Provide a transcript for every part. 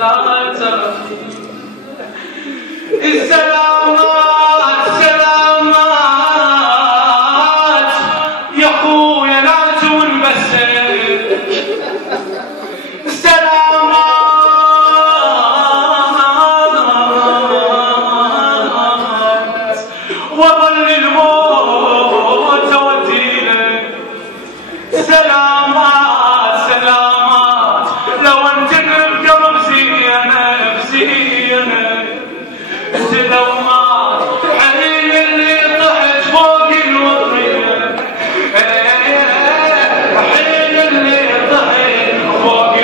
السلامات سلامات يا خويا لا تنبسم سلامات وظل الموت ودينا سلامات سلامات لو انت بقلب زينب زينب انت لو ما حنين اللي طحت فوق الوطية حنين اللي طحت فوق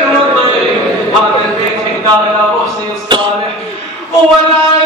الوطية هذا البيت يدار روسي الصالح ولا